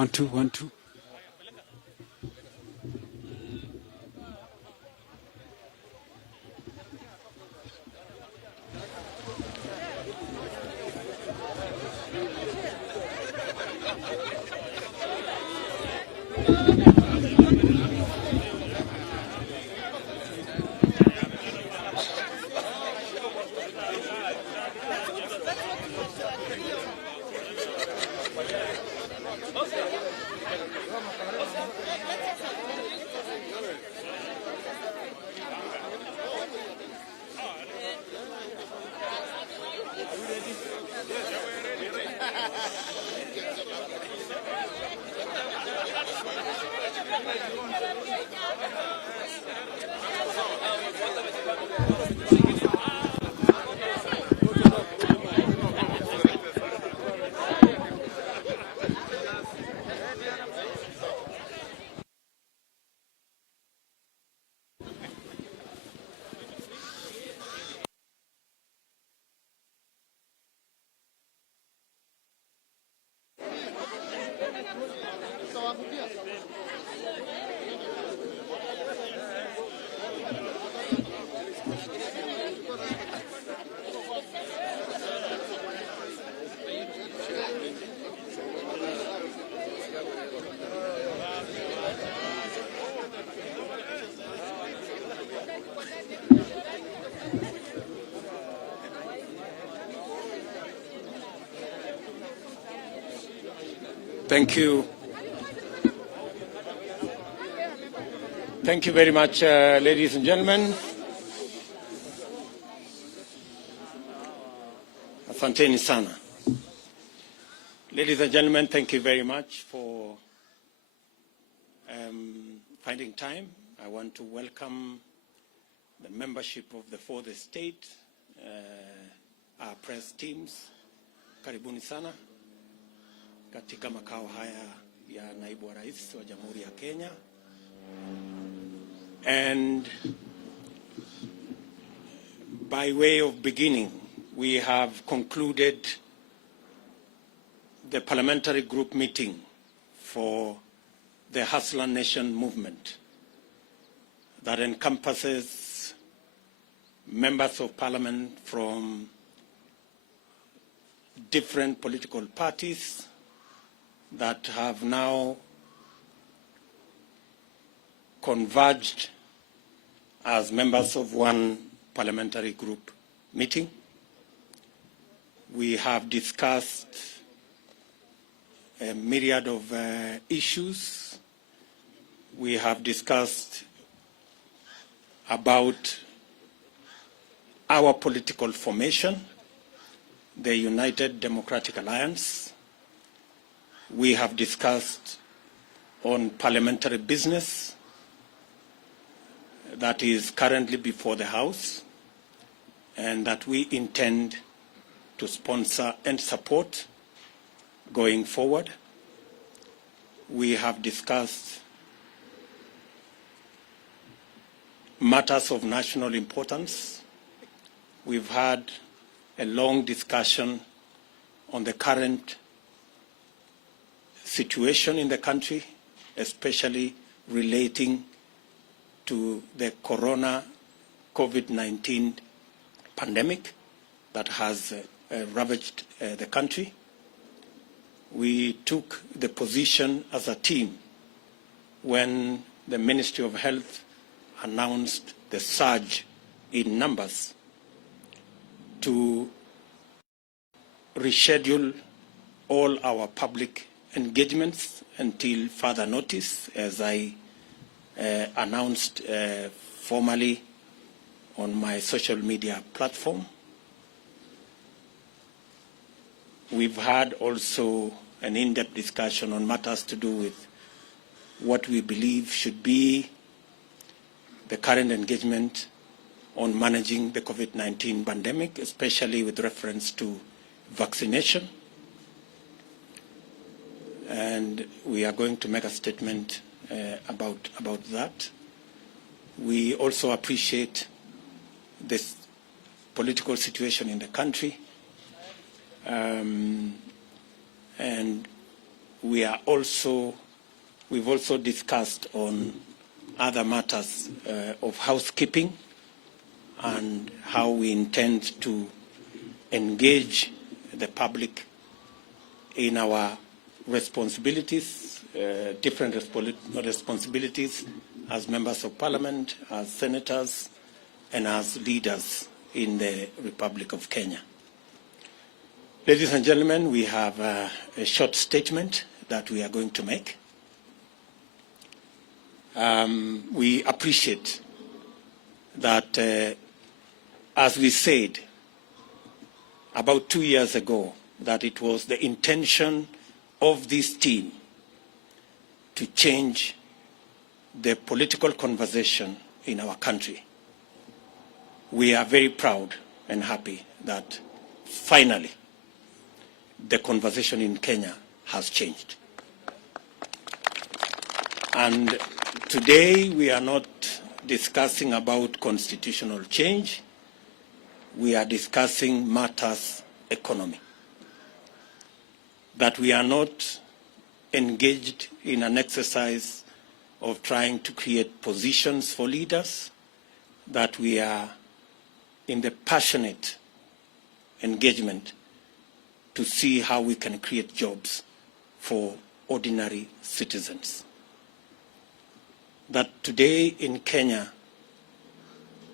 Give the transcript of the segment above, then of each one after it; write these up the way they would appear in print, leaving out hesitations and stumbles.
1 2 1 2. Thank you. Thank you very much, ladies and gentlemen. Asanteni sana. Ladies and gentlemen, thank you very much for finding time. I want to welcome the membership of the fourth estate, our press teams. Karibuni sana katika makao haya ya naibu wa rais wa Jamhuri ya Kenya. And by way of beginning, we have concluded the parliamentary group meeting for the Hustler Nation movement that encompasses members of parliament from different political parties that have now converged as members of one parliamentary group meeting. We have discussed a myriad of issues. We have discussed about our political formation, the United Democratic Alliance. We have discussed on parliamentary business that is currently before the House and that we intend to sponsor and support going forward. We have discussed matters of national importance. We've had a long discussion on the current situation in the country, especially relating to the COVID-19 pandemic that has ravaged the country. We took the position as a team when the Ministry of Health announced the surge in numbers to reschedule all our public engagements until further notice, as I announced formally on my social media platform. We've had also an in-depth discussion on matters to do with what we believe should be the current engagement on managing the COVID-19 pandemic, especially with reference to vaccination. And we are going to make a statement about that. We also appreciate this political situation in the country, and we've also discussed on other matters of housekeeping and how we intend to engage the public in our responsibilities, different responsibilities as members of parliament, as senators, and as leaders in the Republic of Kenya. Ladies and gentlemen, we have a short statement that we are going to make. We appreciate that, as we said about 2 years ago, that it was the intention of this team to change the political conversation in our country. We are very proud and happy that finally the conversation in Kenya has changed. And today we are not discussing about constitutional change. We are discussing matters economy. That we are not engaged in an exercise of trying to create positions for leaders, that we are in the passionate engagement to see how we can create jobs for ordinary citizens. That today in Kenya,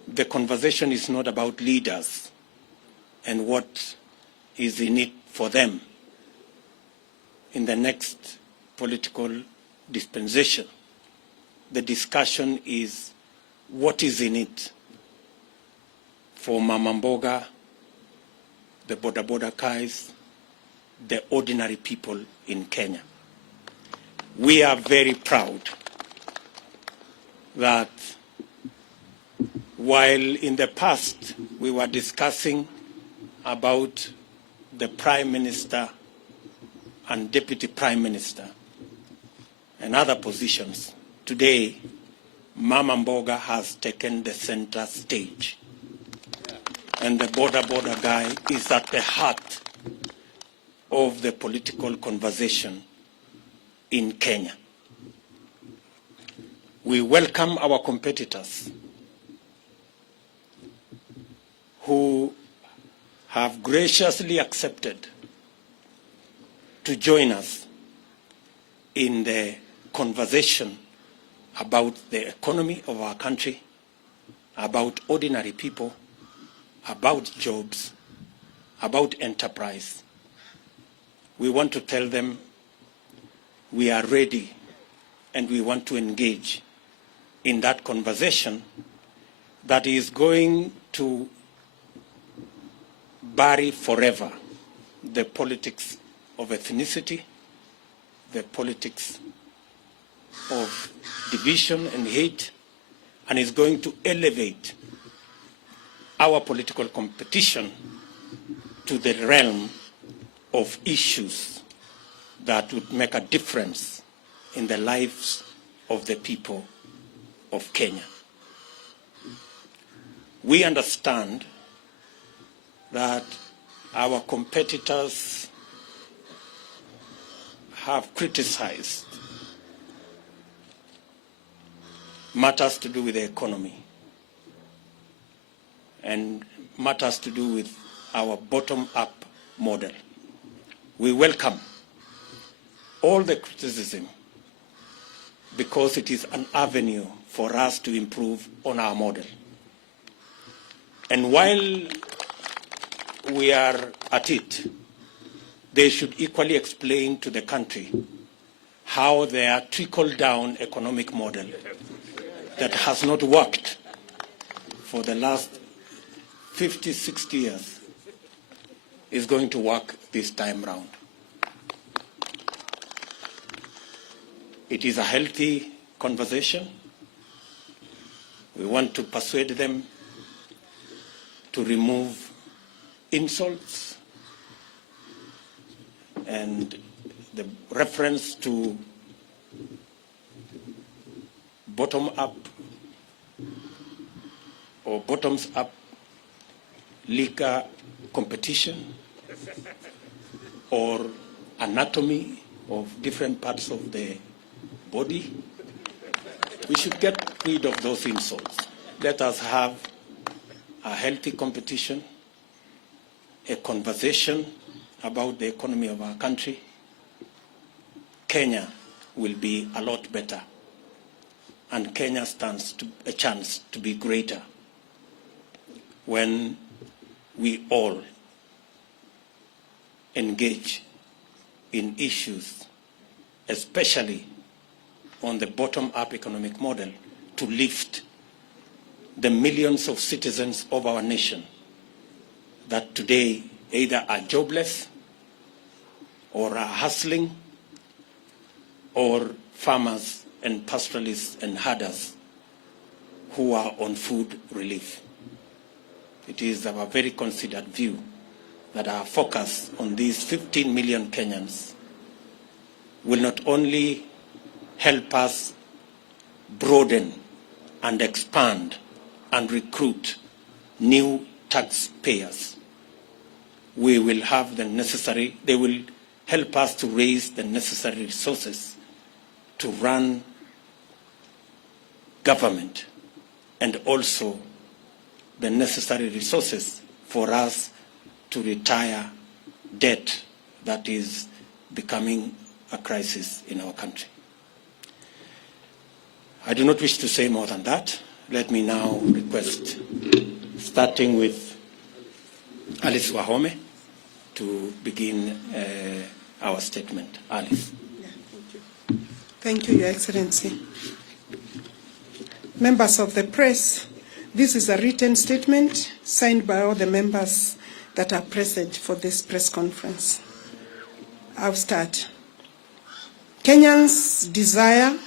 the conversation is not about leaders and what is in it for them in the next political dispensation. The discussion is what is in it for Mama Mboga, the boda guys, the ordinary people in Kenya. We are very proud that while in the past we were discussing about the Prime Minister and Deputy Prime Minister and other positions, today Mama Mboga has taken the center stage. And the boda guy is at the heart of the political conversation in Kenya. We welcome our competitors who have graciously accepted to join us in the conversation about the economy of our country, about ordinary people, about jobs, about enterprise. We want to tell them we are ready and we want to engage in that conversation that is going to bury forever the politics of ethnicity, the politics of division and hate, and is going to elevate our political competition to the realm of issues that would make a difference in the lives of the people of Kenya. We understand that our competitors have criticized matters to do with the economy and matters to do with our bottom-up model. We welcome all the criticism because it is an avenue for us to improve on our model. And while we are at it, they should equally explain to the country how their trickle-down economic model that has not worked for the last 50, 60 years is going to work this time round. It is a healthy conversation. We want to persuade them to remove insults and the reference to bottom-up or bottoms-up liquor competition or anatomy of different parts of the body. We should get rid of those insults. Let us have a healthy competition, a conversation about the economy of our country. Kenya will be a lot better, and Kenya stands a chance to be greater when we all engage in issues, especially on the bottom-up economic model, to lift the millions of citizens of our nation that today either are jobless or are hustling, or farmers and pastoralists and herders who are on food relief. It is our very considered view that our focus on these 15 million Kenyans will not only help us broaden and expand and recruit new taxpayers. We will have the necessary, they will help us to raise the necessary resources to run government, and also the necessary resources for us to retire debt that is becoming a crisis in our country. I do not wish to say more than that. Let me now request, starting with Alice Wahome, to begin our statement. Alice. Thank you, Your Excellency. Members of the press, this is a written statement signed by all the members that are present for this press conference. I'll start. Kenyans desire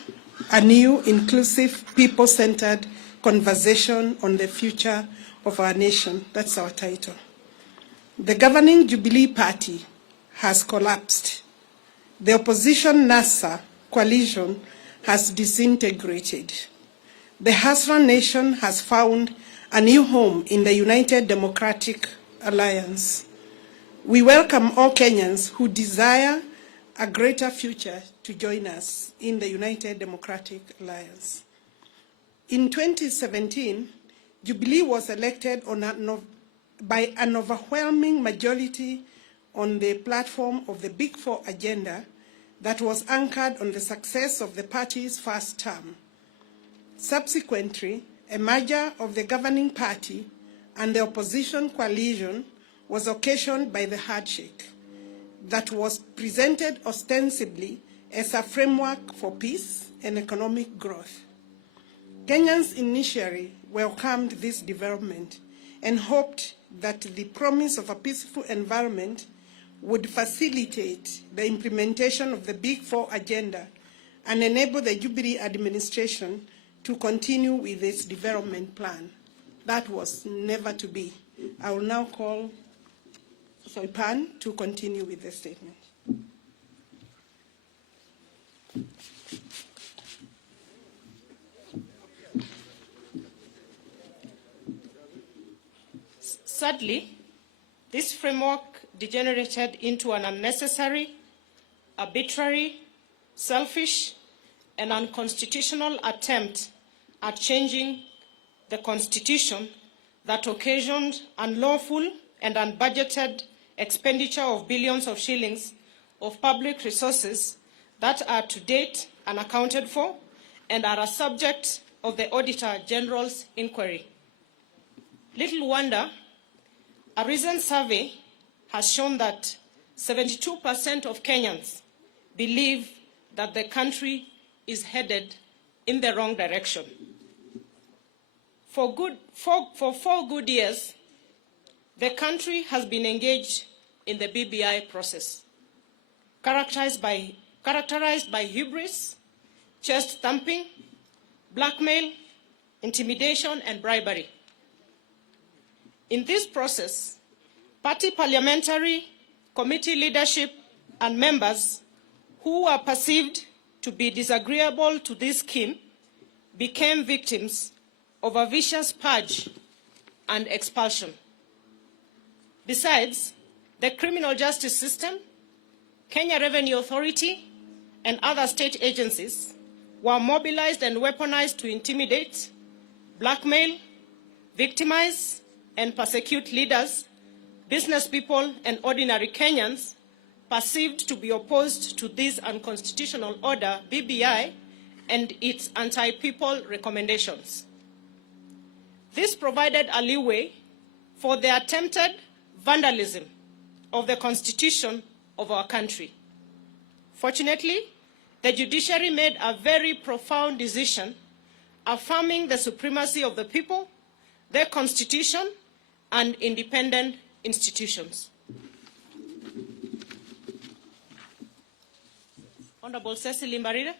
a new, inclusive, people-centered conversation on the future of our nation. That's our title. The governing Jubilee Party has collapsed. The opposition NASA coalition has disintegrated. The Hasra nation has found a new home in the United Democratic Alliance. We welcome all Kenyans who desire a greater future to join us in the United Democratic Alliance. In 2017, Jubilee was elected by an overwhelming majority on the platform of the Big Four agenda that was anchored on the success of the party's first term. Subsequently, a merger of the governing party and the opposition coalition was occasioned by the handshake that was presented ostensibly as a framework for peace and economic growth. Kenyans initially welcomed this development and hoped that the promise of a peaceful environment would facilitate the implementation of the Big Four agenda and enable the Jubilee administration to continue with its development plan. That was never to be. I will now call Soipan to continue with the statement. Sadly, this framework degenerated into an unnecessary, arbitrary, selfish, and unconstitutional attempt at changing the Constitution that occasioned unlawful and unbudgeted expenditure of billions of shillings of public resources that are to date unaccounted for and are a subject of the Auditor General's inquiry. Little wonder, a recent survey has shown that 72% of Kenyans believe that the country is headed in the wrong direction. For 4 good years, the country has been engaged in the BBI process, characterized by hubris, chest thumping, blackmail, intimidation, and bribery. In this process, party parliamentary committee leadership and members who were perceived to be disagreeable to this scheme became victims of a vicious purge and expulsion. Besides, the criminal justice system, Kenya Revenue Authority, and other state agencies were mobilized and weaponized to intimidate, blackmail, victimize, and persecute leaders, business people, and ordinary Kenyans perceived to be opposed to this unconstitutional order, BBI, and its anti-people recommendations. This provided a leeway for the attempted vandalism of the constitution of our country. Fortunately, the judiciary made a very profound decision affirming the supremacy of the people, their constitution, and independent institutions. Honorable Cecily Mbarire.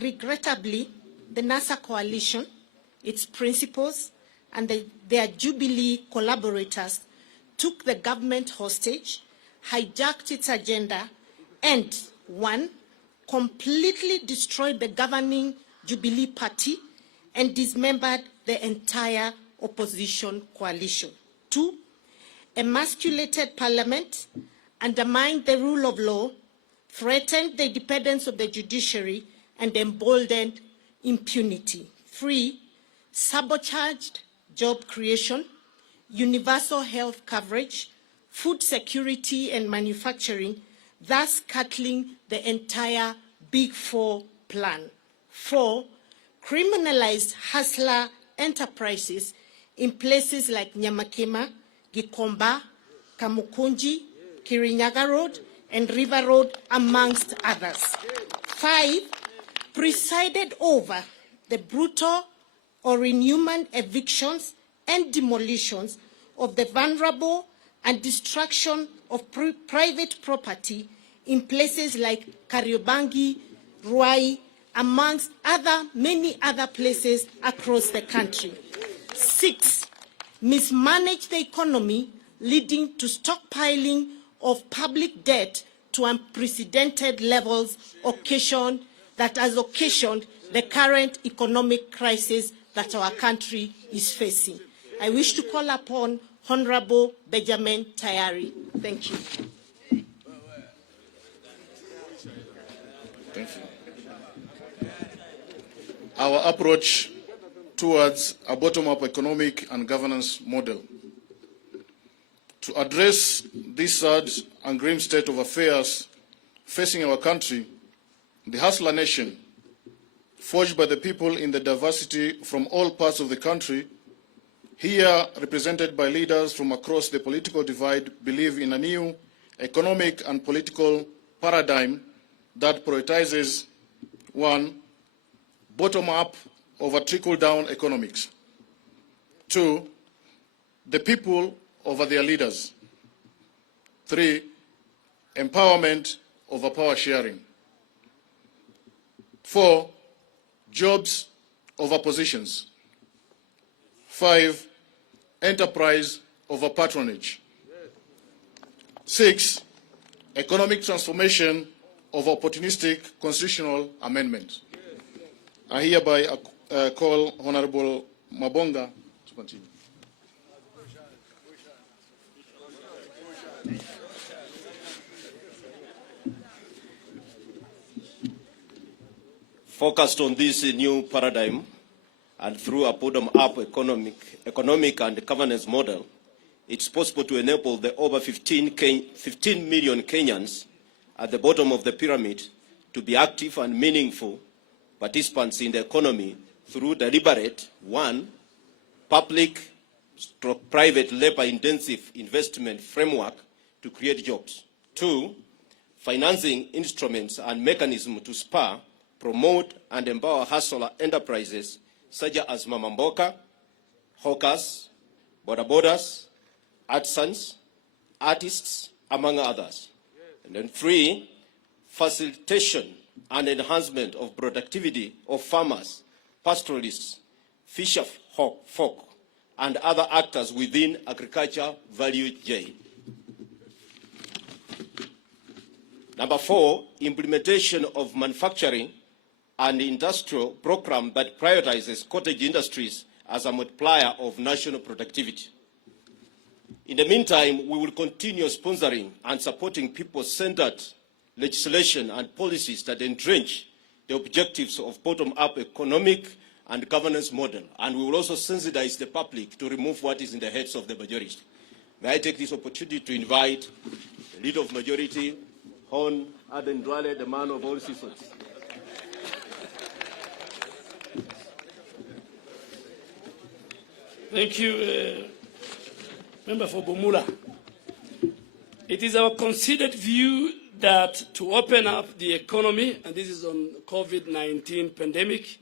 Regrettably, the NASA coalition, its principals, and their Jubilee collaborators took the government hostage, hijacked its agenda, and, one, completely destroyed the governing Jubilee party and dismembered the entire opposition coalition. Two, emasculated parliament, undermined the rule of law, threatened the independence of the judiciary, and emboldened impunity. Three, sabotaged job creation, universal health coverage, food security and manufacturing, thus cutting the entire Big Four plan. Four, criminalized hustler enterprises in places like Nyamakima, Gikomba, Kamukunji, Kirinyaga Road, and River Road, amongst others. Five, presided over the brutal or inhuman evictions and demolitions of the vulnerable and destruction of private property in places like Kariobangi, Ruai, amongst many other places across the country. Six, mismanaged the economy, leading to stockpiling of public debt to unprecedented levels that has occasioned the current economic crisis that our country is facing. I wish to call upon Honorable Benjamin Tayari. Thank you. Thank you. Our approach towards a bottom-up economic and governance model. To address this sad and grim state of affairs facing our country, the Hustler Nation, forged by the people in the diversity from all parts of the country, here represented by leaders from across the political divide, believe in a new economic and political paradigm that prioritizes, one, bottom-up over trickle-down economics. Two, the people over their leaders. Three, empowerment over power sharing. Four, jobs over positions. Five, enterprise over patronage. Six, economic transformation over opportunistic constitutional amendment. I hereby call Honorable Mabonga to continue. Focused on this new paradigm and through a bottom-up economic and governance model, it's possible to enable the over 15 million Kenyans at the bottom of the pyramid to be active and meaningful participants in the economy through deliberate, one, public/private labor-intensive investment framework to create jobs. Two, financing instruments and mechanisms to spur, promote, and empower hustler enterprises such as Mama Mboka, hawkers, bodabodas, artisans, artists, among others. And then three, facilitation and enhancement of productivity of farmers, pastoralists, fisher folk, and other actors within agriculture value chain. Number four, implementation of manufacturing and industrial program that prioritizes cottage industries as a multiplier of national productivity. In the meantime, we will continue sponsoring and supporting people-centered legislation and policies that entrench the objectives of bottom-up economic and governance model. And we will also sensitize the public to remove what is in the heads of the majority. May I take this opportunity to invite the Leader of Majority, Hon Aden Duale, the man of all seasons. Thank you, Member for Bumula. It is our considered view that to open up the economy, and this is on COVID-19 pandemic,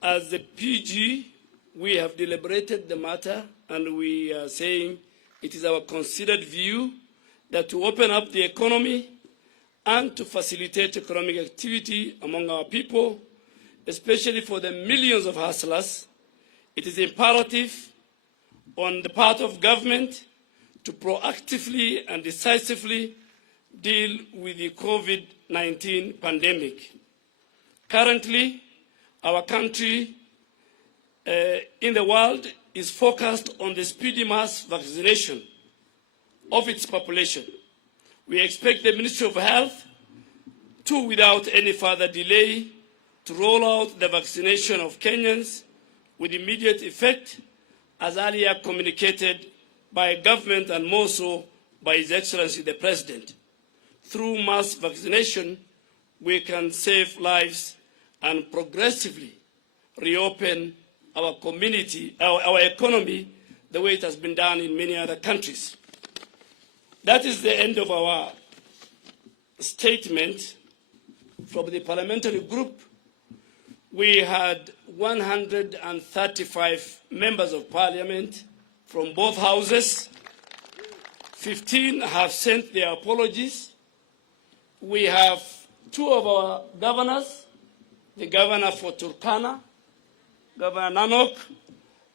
as the PG, we have deliberated the matter, and we are saying it is our considered view that to open up the economy and to facilitate economic activity among our people, especially for the millions of hustlers, it is imperative on the part of government to proactively and decisively deal with the COVID-19 pandemic. Currently, our country in the world is focused on the speedy mass vaccination of its population. We expect the Ministry of Health to, without any further delay, to roll out the vaccination of Kenyans with immediate effect, as earlier communicated by government and more so by His Excellency the President. Through mass vaccination, we can save lives and progressively reopen our community, our economy, the way it has been done in many other countries. That is the end of our statement from the parliamentary group. We had 135 members of parliament from both houses. 15 have sent their apologies. We have 2 of our governors, the governor for Turkana, Governor Nanok,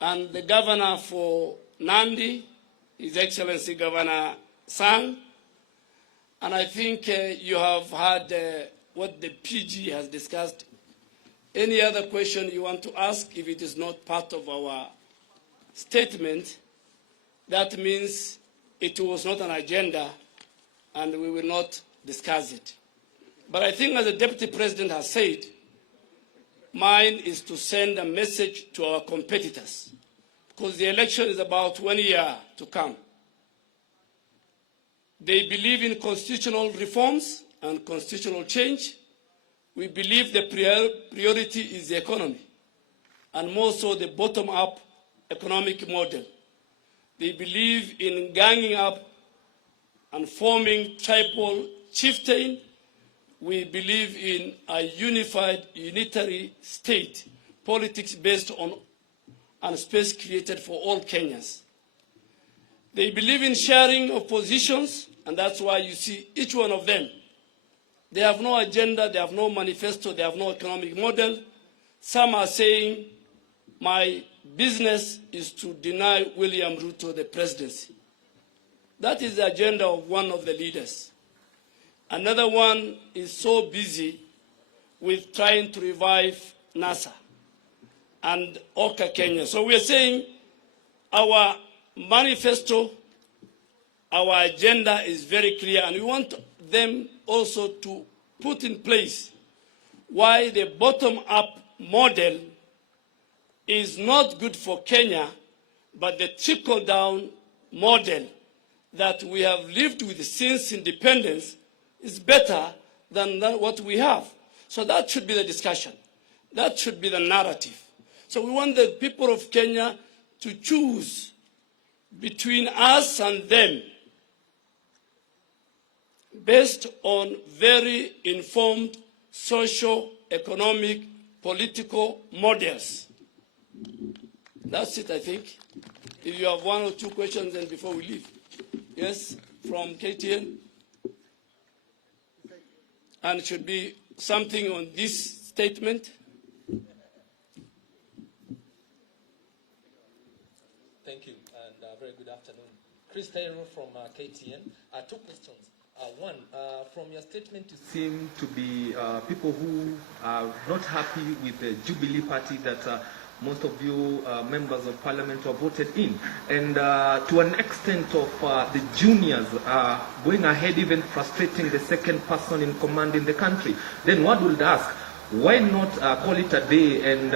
and the governor for Nandi, His Excellency Governor Sang. And I think you have heard what the PG has discussed. Any other question you want to ask, if it is not part of our statement, that means it was not an agenda and we will not discuss it. But I think, as the Deputy President has said, mine is to send a message to our competitors, because the election is about 1 year to come. They believe in constitutional reforms and constitutional change. We believe the priority is the economy, and more so the bottom-up economic model. They believe in ganging up and forming tribal chieftain. We believe in a unified, unitary state, politics based on and space created for all Kenyans. They believe in sharing of positions, and that's why you see each one of them. They have no agenda, they have no manifesto, they have no economic model. Some are saying, my business is to deny William Ruto the presidency. That is the agenda of one of the leaders. Another one is so busy with trying to revive NASA and Oka Kenya. So we are saying our manifesto, our agenda is very clear, and we want them also to put in place why the bottom-up model is not good for Kenya, but the trickle-down model that we have lived with since independence is better than what we have. So that should be the discussion. That should be the narrative. So we want the people of Kenya to choose between us and them based on very informed social, economic, political models. That's it, I think. If you have 1 or 2 questions, then before we leave. Yes, from KTN. And it should be something on this statement. Thank you, and very good afternoon. Chris Taylor from KTN. 2 questions. One, from your statement, you seem to be people who are not happy with the Jubilee Party that most of you members of parliament who have voted in. And to an extent of the juniors going ahead, even frustrating the second person in command in the country, then one would ask, why not call it a day and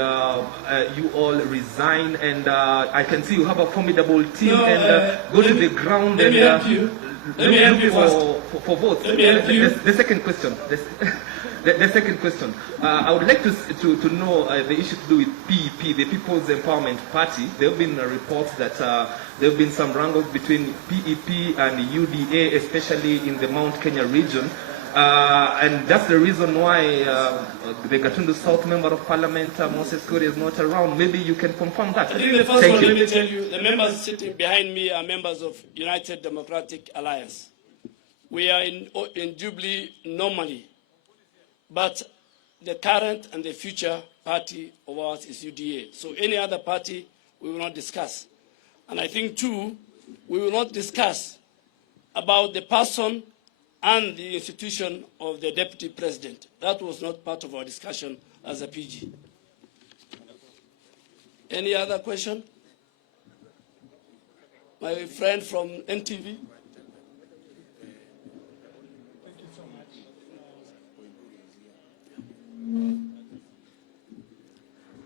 you all resign, and I can see you have a formidable team, go to the ground and look for votes. The second question. The second question, I would like to know the issue to do with PEP, the People's Empowerment Party. There have been reports that there have been some wrangles between PEP and UDA, especially in the Mount Kenya region. And that's the reason why the Gatundu South Member of Parliament, Moses Kuri, is not around. Maybe you can confirm that. I think the first one, let me tell you, the members sitting behind me are members of United Democratic Alliance. We are in Jubilee normally, but the current and the future party of ours is UDA. So any other party we will not discuss. And I think, too, we will not discuss about the person and the institution of the Deputy President. That was not part of our discussion as a PG. Any other question? My friend from NTV.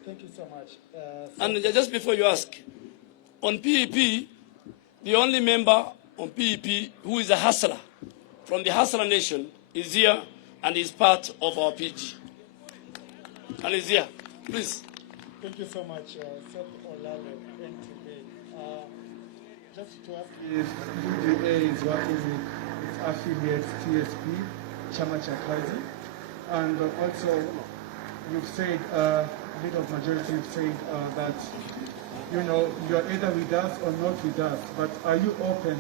Thank you so much. And just before you ask, on PEP, the only member on PEP who is a hustler from the Hustler Nation is here and is part of our PG. And is here. Please. Thank you so much, Seth Olale, NTV. Just to ask if UDA is working with its affiliates, TSP, Chama cha Kazi, and also you've said, leader of majority, you've said that, you know, you're either with us or not with us, but are you open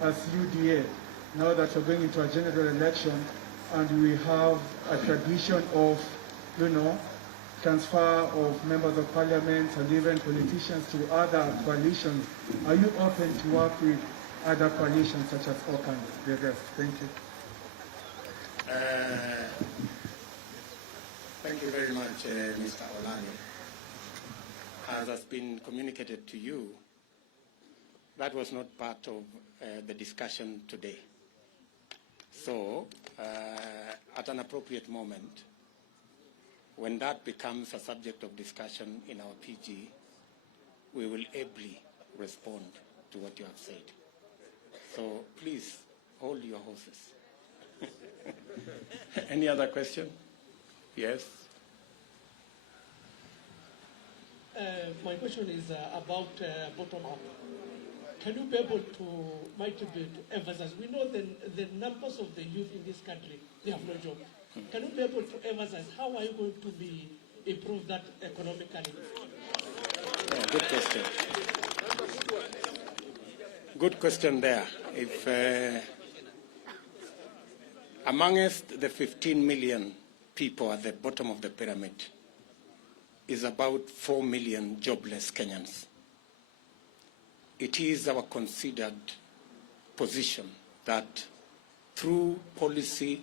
as UDA, now that we're going into a general election and we have a tradition of, you know, transfer of members of parliament and even politicians to other coalitions, are you open to work with other coalitions such as UNCUT, the rest? Thank you. Thank you very much, Mr. Olani. As has been communicated to you, that was not part of the discussion today. So, at an appropriate moment, when that becomes a subject of discussion in our PG, we will ably respond to what you have said. So please, hold your horses. Any other question? Yes? My question is about bottom-up. Can you be able to emphasize? We know the numbers of the youth in this country, they have no job. Can you be able to emphasize how are you going to improve that economically? Yeah, good question. Good question there. If amongst the 15 million people at the bottom of the pyramid is about 4 million jobless Kenyans. It is our considered position that through policy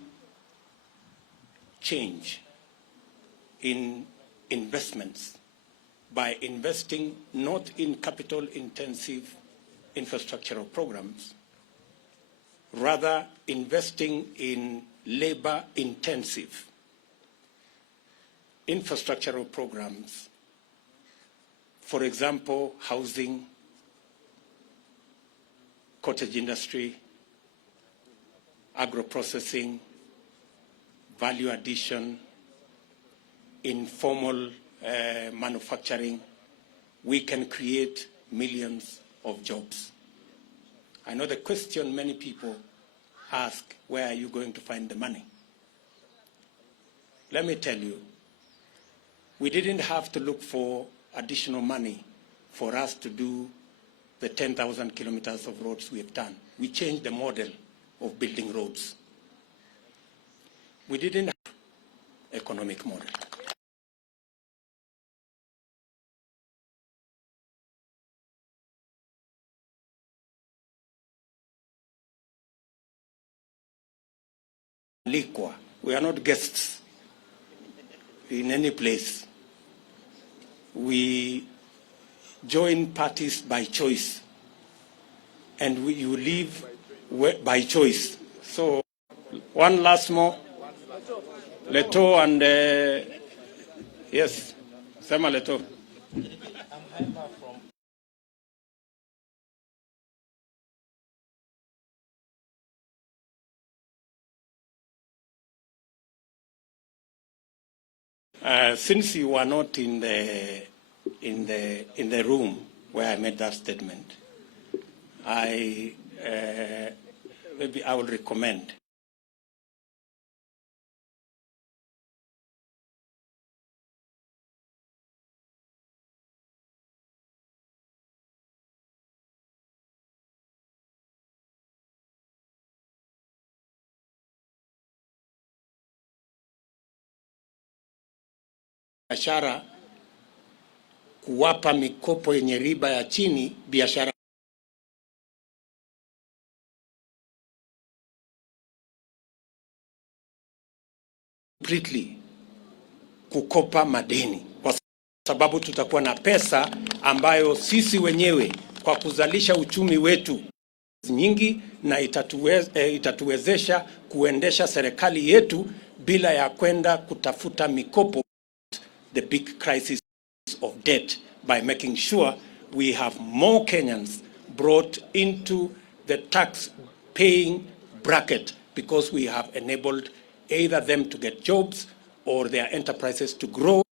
change in investments, by investing not in capital-intensive infrastructural programs, rather investing in labor-intensive infrastructural programs, for example, housing, cottage industry, agro-processing, value addition, informal manufacturing, we can create millions of jobs. I know the question many people ask, where are you going to find the money? Let me tell you, we didn't have to look for additional money for us to do the 10,000 kilometers of roads we have done. We changed the model of building roads. We didn't have economic model. Likwa, we are not guests in any place. we join parties by choice, and you leave by choice. So one last more. Leto and yes, Sema Leto. Since you were not in the room where I made that statement, maybe I will recommend. Biashara kuwapa mikopo yenye riba ya chini biashara completely kukopa madeni, kwa sababu tutakuwa na pesa ambayo sisi wenyewe kwa kuzalisha uchumi wetu nyingi, na itatuwezesha kuendesha serikali yetu bila ya kwenda kutafuta mikopo. The big crisis of debt by making sure we have more Kenyans brought into the tax paying bracket, because we have enabled either them to get jobs or their enterprises to grow.